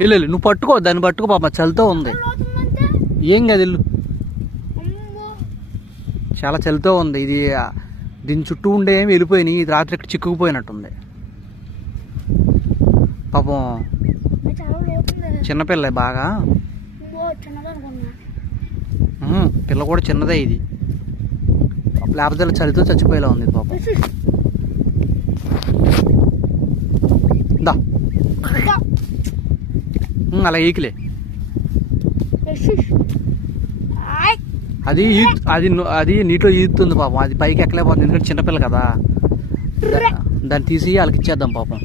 వెళ్ళు నువ్వు పట్టుకో, దాన్ని పట్టుకో పాప, చలితో ఉంది. ఏం కాదు వెళ్ళు, చాలా చలితో ఉంది. ఇది దీని చుట్టూ ఉండే ఏమి వెళ్ళిపోయినాయి, ఇది రాత్రి ఇక్కడ చిక్కుకుపోయినట్టుంది పాపం. చిన్నపిల్ల బాగా, పిల్ల కూడా చిన్నదే ఇది, లేకపోతే చలితో చచ్చిపోయేలా ఉంది పాపం. దా అలా ఈకిలే, అది అది అది నీటిలో ఈదుతుంది పాపం, అది పైకి ఎక్కలేకపోతుంది ఎందుకంటే చిన్నపిల్ల కదా. దాన్ని తీసి వాళ్ళకి ఇచ్చేద్దాం పాపం.